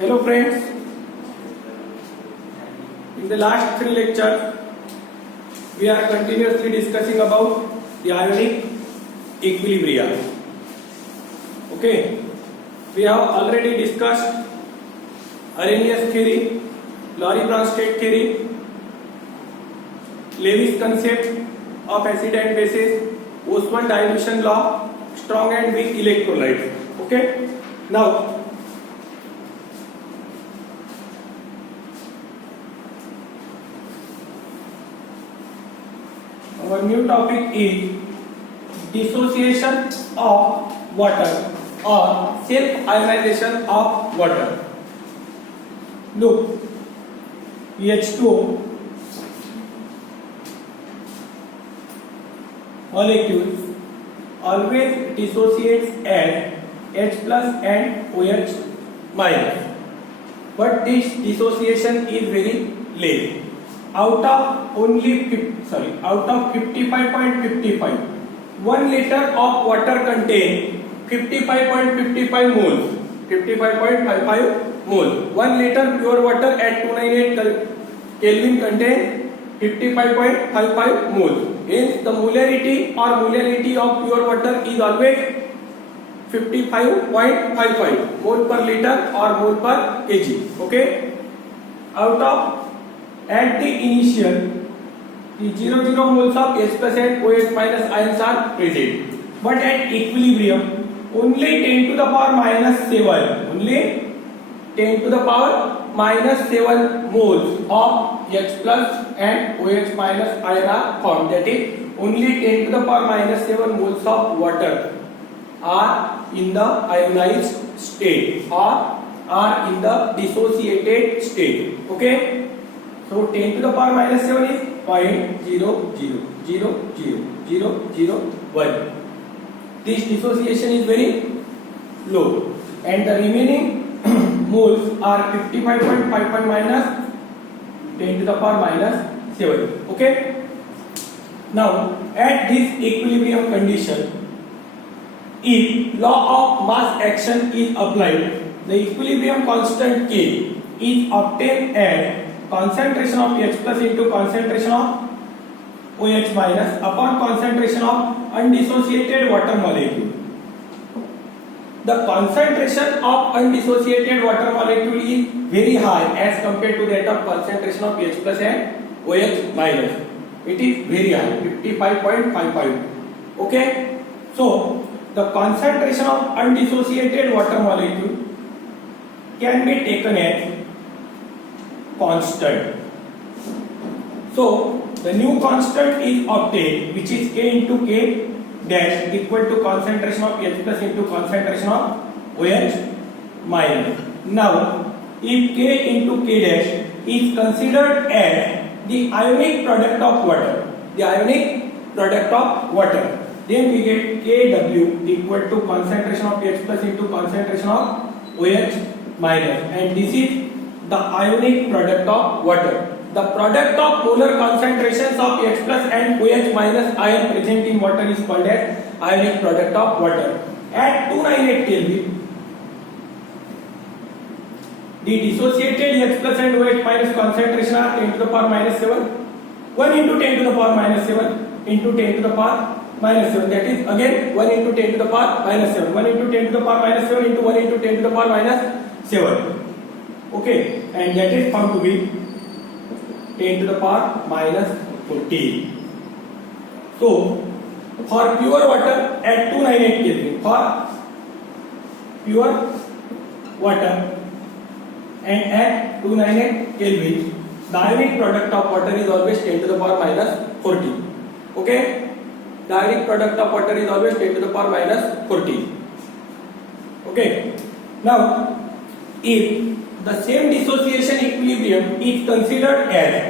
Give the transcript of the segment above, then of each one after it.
Hello friends, in the last three lectures we are continuously discussing about the ionic equilibria. Okay, we have already discussed Arrhenius theory, Lorentz-Bronsted theory, Lewis concept of acid and bases, Osman dilution law, strong and weak electrolytes. Okay, now our new topic is dissociation of water or self-ionization of water. Look, H2O molecules always dissociates as H plus and OH minus, but this dissociation is very less. Out of 55.55, 1 liter of water contains 55.55 moles. 55.55 moles. 1 liter pure water at 298 Kelvin contains 55.55 moles. Hence, the molarity of pure water is always 55.55 mole per liter or mole per kg. Okay. At the initial, the 0 moles of H plus and OH minus ions are present, but at equilibrium, only 10 to the power minus 7 moles of H plus and OH minus ion are formed. That is, only 10 to the power minus 7 moles of water are in the ionized state or are in the dissociated state. Okay. So 10 to the power minus 7 is 0.0000001. This dissociation is very low, and the remaining moles are 55.55 minus 10 to the power minus 7. Okay. Now, at this equilibrium condition, if law of mass action is applied, the equilibrium constant K is obtained as concentration of H plus into concentration of OH minus upon concentration of undissociated water molecule. The concentration of undissociated water molecule is very high as compared to that of concentration of H plus and OH minus. It is very high, 55.55. Okay. So, the concentration of undissociated water molecule can be taken as constant. So, the new constant is obtained, which is K into K dash equal to concentration of H plus into concentration of OH minus. Now, if K into K dash is considered as the ionic product of water, then we get Kw equal to concentration of H plus into concentration of OH minus, and this is the ionic product of water. The product of polar concentrations of H plus and OH minus ion present in water is called as ionic product of water. At 298 Kelvin, the dissociated H plus and OH minus concentration are 10 to the power minus 7. 1 into 10 to the power minus 7 into 10 to the power minus 7. That is again 1 into 10 to the power minus 7. 1 into 10 to the power minus 7 into 1 into 10 to the power minus 7. Okay, and that is found to be 10 to the power minus 14. So, for pure water at 298 Kelvin, for pure water and at 298 Kelvin, the ionic product of water is always 10 to the power minus 14. Okay, the ionic product of water is always 10 to the power minus 14. Okay, now if the same dissociation equilibrium is considered as,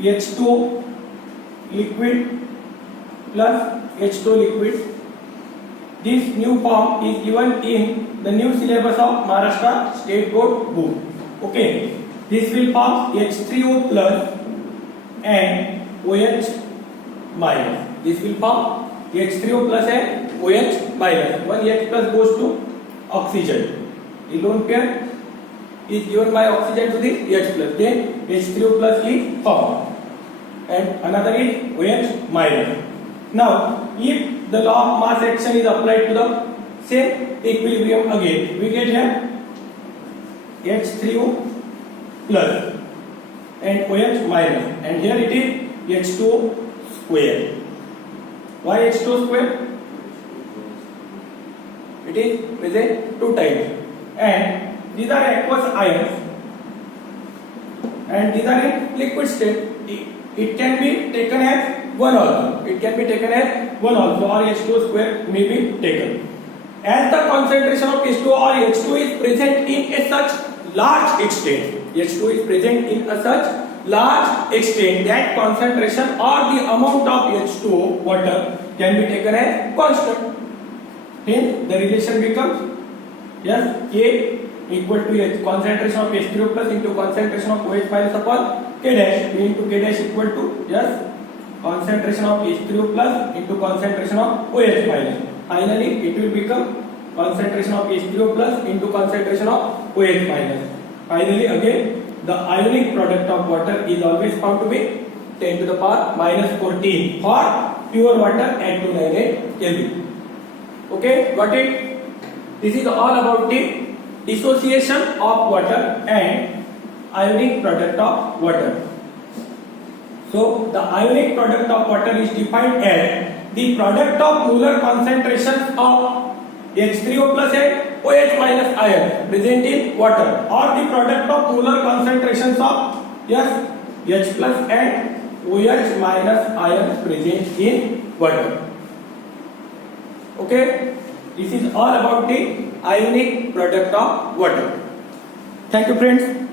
H2O liquid plus H2O liquid, this new form is given in the new syllabus of Maharashtra State Board book. Okay, this will form H3O plus and OH minus. This will form H3O plus and OH minus. One H plus goes to oxygen. The lone pair is given by oxygen to the H plus. Then H3O plus is formed. And another is OH minus. Now, if the law of mass action is applied to the same equilibrium again, we get here H3O plus and OH minus, and here it is H2O square. Why H2O square? It is present 2 times, and these are aqueous ions, and these are in liquid state. It can be taken as 1 also. It can be taken as 1 also, or H2O square may be taken. As the concentration of H2O or H2 is present in a such large extent, H2 is present in a such large extent that concentration or the amount of H2O water can be taken as constant. Hence, the relation becomes K equal to H, concentration of H3O plus into concentration of OH minus upon K dash, P into K dash equal to concentration of H3O plus into concentration of OH minus. Finally, it will become concentration of H3O plus into concentration of OH minus. Finally, again, the ionic product of water is always found to be 10 to the power minus 14 for pure water at 298 Kelvin. Okay, got it? This is all about the dissociation of water and ionic product of water. So, the ionic product of water is defined as the product of molar concentrations of H3O plus and OH minus ion present in water, or the product of molar concentrations of H plus and OH minus ion present in water. Okay, this is all about the ionic product of water. Thank you, friends.